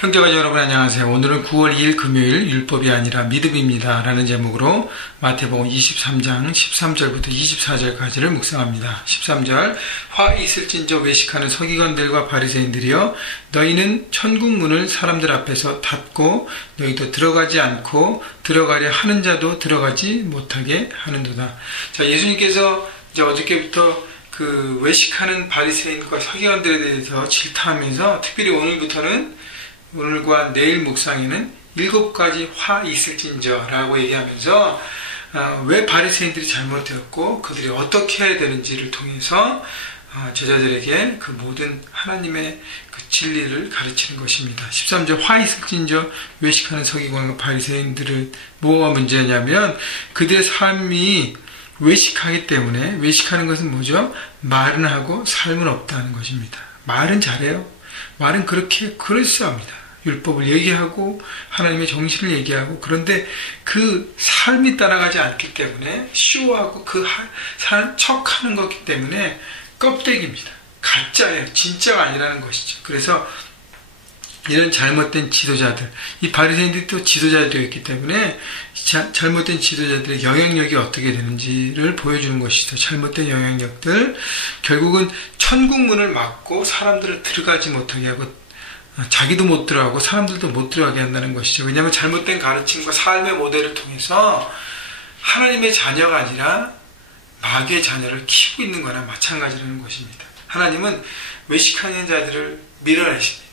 형제가족 여러분 안녕하세요. 오늘은 9월 2일 금요일 율법이 아니라 믿음입니다 라는 제목으로 마태복음 23장 13절부터 24절까지를 묵상합니다. 13절 화 있을진저 외식하는 서기관들과 바리새인들이여 너희는 천국 문을 사람들 앞에서 닫고 너희도 들어가지 않고 들어가려 하는 자도 들어가지 못하게 하는도다. 자, 예수님께서 이제 어저께부터 그 외식하는 바리새인과 서기관들에 대해서 질타하면서 특별히 오늘과 내일 묵상에는 7가지 화 있을진저 라고 얘기하면서 왜 바리새인들이 잘못되었고 그들이 어떻게 해야 되는지를 통해서 제자들에게 그 모든 하나님의 그 진리를 가르치는 것입니다. 13절 화 있을진저 외식하는 서기관과 바리새인들은 뭐가 문제냐면 그들의 삶이 외식하기 때문에, 외식하는 것은 뭐죠? 말은 하고 삶은 없다는 것입니다. 말은 잘해요. 말은 그렇게 그럴싸합니다. 율법을 얘기하고 하나님의 정신을 얘기하고, 그런데 그 삶이 따라가지 않기 때문에 쇼하고 그 사는 척하는 것이기 때문에 껍데기입니다. 가짜예요. 진짜가 아니라는 것이죠. 그래서 이런 잘못된 지도자들, 이 바리새인들이 또 지도자들이었기 때문에 잘못된 지도자들의 영향력이 어떻게 되는지를 보여주는 것이죠. 잘못된 영향력들, 결국은 천국문을 막고 사람들을 들어가지 못하게 하고 자기도 못 들어가고 사람들도 못 들어가게 한다는 것이죠. 왜냐하면 잘못된 가르침과 삶의 모델을 통해서 하나님의 자녀가 아니라 마귀의 자녀를 키우고 있는 거나 마찬가지라는 것입니다. 하나님은 외식하는 자들을 밀어내십니다.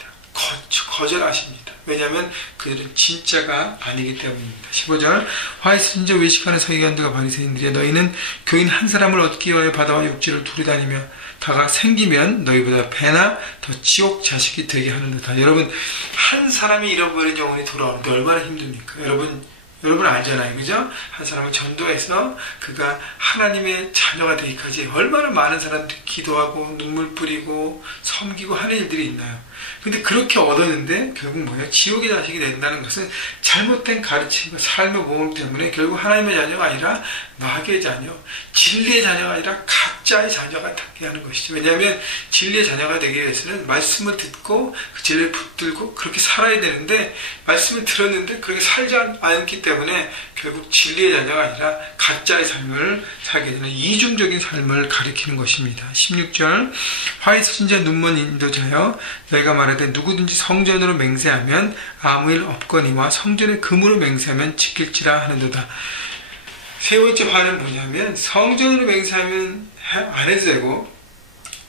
거절하십니다. 왜냐하면 그들은 진짜가 아니기 때문입니다. 15절 화 있을진저 외식하는 서기관들과 바리새인들이여 너희는 교인 한 사람을 얻기 위하여 바다와 육지를 두루다니며 다가 생기면 너희보다 배나 더 지옥 자식이 되게 하는도다. 여러분, 한 사람이 잃어버린 영혼이 돌아오는데 얼마나 힘듭니까? 여러분 알잖아요. 그죠? 한 사람을 전도해서 그가 하나님의 자녀가 되기까지 얼마나 많은 사람들이 기도하고 눈물 뿌리고 섬기고 하는 일들이 있나요? 근데 그렇게 얻었는데 결국 뭐예요? 지옥의 자식이 된다는 것은 잘못된 가르침과 삶의 모험 때문에 결국 하나님의 자녀가 아니라 마귀의 자녀, 진리의 자녀가 아니라 가짜의 자녀가 되게 하는 것이죠. 왜냐하면 진리의 자녀가 되기 위해서는 말씀을 듣고 그 진리를 붙들고 그렇게 살아야 되는데, 말씀을 들었는데 그렇게 살지 않기 때문에 결국 진리의 자녀가 아니라 가짜의 삶을 살게 되는 이중적인 삶을 가리키는 것입니다. 16절 화 있을진저 눈먼 인도자여 너희가 말하되 누구든지 성전으로 맹세하면 아무 일 없거니와 성전의 금으로 맹세하면 지킬지라 하는도다. 세 번째 화는 뭐냐면 성전으로 맹세하면 안 해도 되고,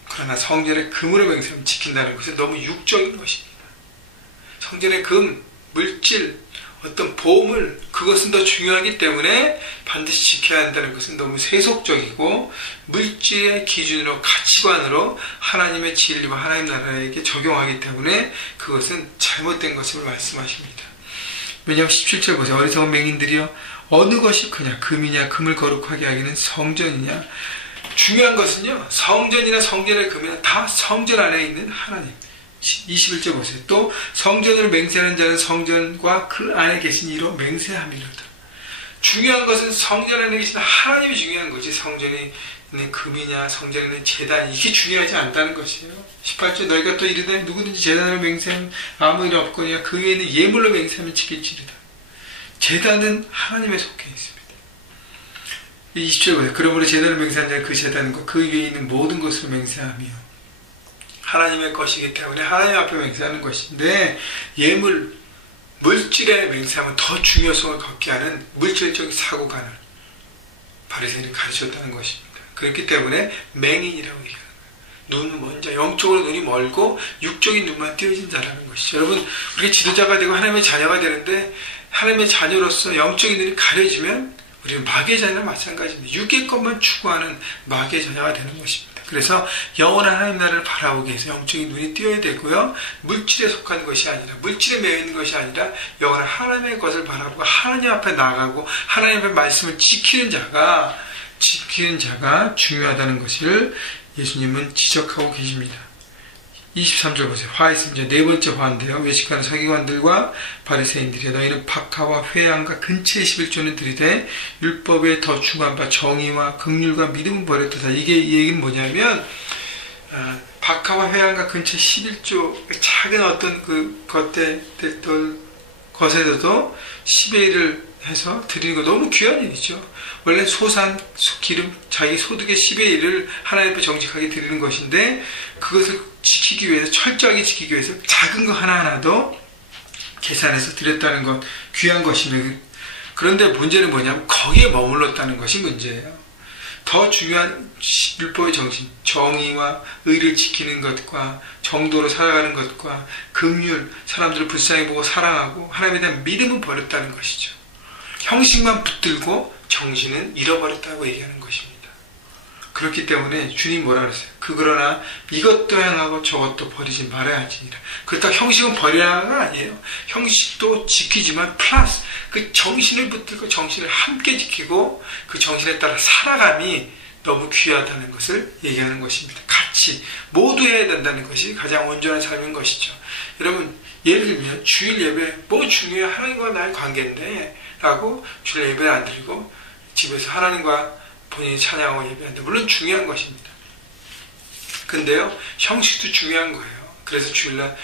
그러나 성전의 금으로 맹세하면 지킨다는 것은 너무 육적인 것입니다. 성전의 금, 물질, 어떤 보물, 그것은 더 중요하기 때문에 반드시 지켜야 한다는 것은 너무 세속적이고 물질의 기준으로, 가치관으로 하나님의 진리와 하나님 나라에게 적용하기 때문에 그것은 잘못된 것을 말씀하십니다. 왜냐하면 17절 보세요. 어리석은 맹인들이여 어느 것이 크냐? 금이냐? 금을 거룩하게 하기는 성전이냐? 중요한 것은요, 성전이나 성전의 금이나 다 성전 안에 있는 하나님. 21절 보세요. 또 성전으로 맹세하는 자는 성전과 그 안에 계신 이로 맹세함이로다. 중요한 것은 성전 안에 계신 하나님이 중요한 거지, 성전에 있는 금이냐 성전에 있는 제단, 이게 중요하지 않다는 것이에요. 18절 너희가 또 이르되 누구든지 제단으로 맹세하면 아무 일 없거니와 그 외에는 예물로 맹세하면 지킬지리다. 제단은 하나님에 속해 있습니다. 20절 보세요. 그러므로 제단으로 맹세하는 자는 그 제단과 그 위에 있는 모든 것으로 맹세하며, 하나님의 것이기 때문에 하나님 앞에 맹세하는 것인데, 예물, 물질에 맹세하면 더 중요성을 갖게 하는 물질적인 사고관을 바리새인이 가르쳤다는 것입니다. 그렇기 때문에 맹인이라고 얘기하는 거예요. 눈은 먼저 영적으로 눈이 멀고 육적인 눈만 띄어진 자라는 것이죠. 여러분, 우리가 지도자가 되고 하나님의 자녀가 되는데 하나님의 자녀로서 영적인 눈이 가려지면 우리는 마귀의 자녀와 마찬가지입니다. 육의 것만 추구하는 마귀의 자녀가 되는 것입니다. 그래서 영원한 하나님 나라를 바라보기 위해서 영적인 눈이 띄어야 되고요, 물질에 속한 것이 아니라, 물질에 매여 있는 것이 아니라 영원한 하나님의 것을 바라보고 하나님 앞에 나가고 하나님 앞에 말씀을 지키는 자가 중요하다는 것을 예수님은 지적하고 계십니다. 23절 보세요. 화 있을진저 네 번째 화인데요. 외식하는 서기관들과 바리새인들이 너희는 박하와 회양과 근처의 11조는 들이되 율법에 더 중한 바 정의와 긍휼과 믿음을 버렸도다. 이게 이 얘기는 뭐냐면 박하와 회안가 근처 11조 작은 어떤 것에서도 10의 1을 해서 드리는 거 너무 귀한 일이죠. 원래 소산, 기름, 자기 소득의 10의 1을 하나님 앞에 정직하게 드리는 것인데 그것을 지키기 위해서, 철저하게 지키기 위해서 작은 거 하나하나도 계산해서 드렸다는 것, 귀한 것이며, 그런데 문제는 뭐냐면 거기에 머물렀다는 것이 문제예요. 더 중요한 율법의 정신, 정의와 의를 지키는 것과 정도로 살아가는 것과 긍휼, 사람들을 불쌍히 보고 사랑하고 하나님에 대한 믿음은 버렸다는 것이죠. 형식만 붙들고 정신은 잃어버렸다고 얘기하는 것입니다. 그렇기 때문에 주님 뭐라 그랬어요? 그러나 이것도 향하고 저것도 버리지 말아야 할지니라. 그렇다고 형식은 버리라가 아니에요. 형식도 지키지만 플러스 그 정신을 붙들고 정신을 함께 지키고 그 정신에 따라 살아감이 너무 귀하다는 것을 얘기하는 것입니다. 같이 모두 해야 된다는 것이 가장 온전한 삶인 것이죠. 여러분, 예를 들면 주일 예배 뭐 중요해, 하나님과 나의 관계인데 라고 주일 예배를 안 드리고 집에서 하나님과 본인이 찬양하고 예배한다. 물론 중요한 것입니다. 근데요, 형식도 중요한 거예요. 그래서 주일날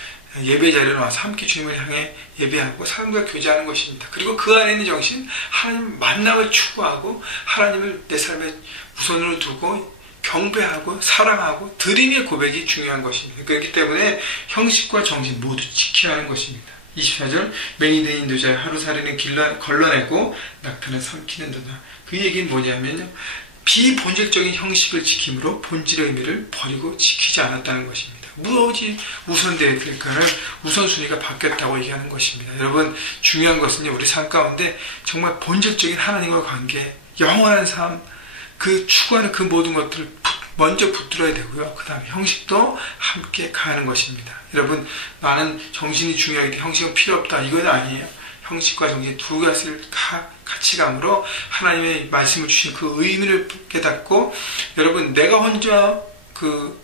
예배 자리에 와서 함께 주님을 향해 예배하고 사람과 교제하는 것입니다. 그리고 그 안에 있는 정신, 하나님 만남을 추구하고 하나님을 내 삶의 우선으로 두고 경배하고 사랑하고 드림의 고백이 중요한 것입니다. 그렇기 때문에 형식과 정신 모두 지켜야 하는 것입니다. 24절, 맹인된 인도자의 하루살이는 걸러내고 낙타는 삼키는도다. 그 얘기는 뭐냐면요, 비본질적인 형식을 지킴으로 본질의 의미를 버리고 지키지 않았다는 것입니다. 무엇이 우선되어야 될까를 우선순위가 바뀌었다고 얘기하는 것입니다. 여러분, 중요한 것은요, 우리 삶 가운데 정말 본질적인 하나님과 관계, 영원한 삶, 그 추구하는 그 모든 것들을 먼저 붙들어야 되고요. 그 다음에 형식도 함께 가는 것입니다. 여러분, 나는 정신이 중요하기 때문에 형식은 필요 없다, 이건 아니에요. 형식과 정신 두 가지를 같이 감으로 하나님의 말씀을 주신 그 의미를 깨닫고, 여러분, 내가 혼자 그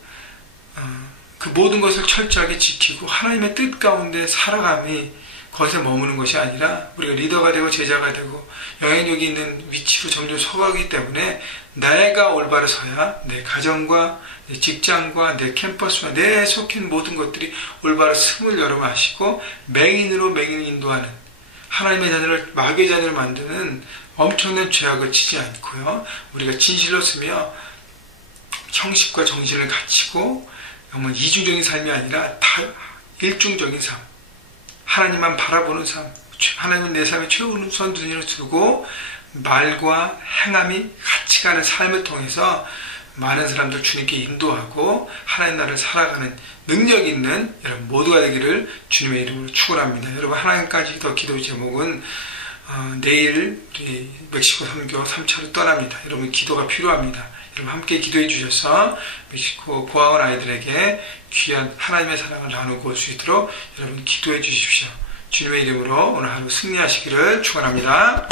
모든 것을 철저하게 지키고 하나님의 뜻 가운데 살아감이 거기서 머무는 것이 아니라 우리가 리더가 되고 제자가 되고 영향력이 있는 위치로 점점 서가기 때문에 내가 올바로 서야 내 가정과 내 직장과 내 캠퍼스와 내 속한 모든 것들이 올바로 숨을 열어 마시고 맹인으로 맹인을 인도하는, 하나님의 자녀를 마귀의 자녀를 만드는 엄청난 죄악을 치지 않고요, 우리가 진실로 쓰며 형식과 정신을 갖추고 정말 이중적인 삶이 아니라 다 일중적인 삶, 하나님만 바라보는 삶, 하나님은 내 삶의 최우선순위를 두고 말과 행함이 같이 가는 삶을 통해서 많은 사람들 주님께 인도하고 하나님 나라를 살아가는 능력 있는 여러분 모두가 되기를 주님의 이름으로 축원합니다. 여러분, 하나님까지 더 기도 제목은 내일 우리 멕시코 선교 3차로 떠납니다. 여러분, 기도가 필요합니다. 여러분 함께 기도해 주셔서 멕시코 고아원 아이들에게 귀한 하나님의 사랑을 나누고 올 수 있도록 여러분 기도해 주십시오. 주님의 이름으로 오늘 하루 승리하시기를 축원합니다.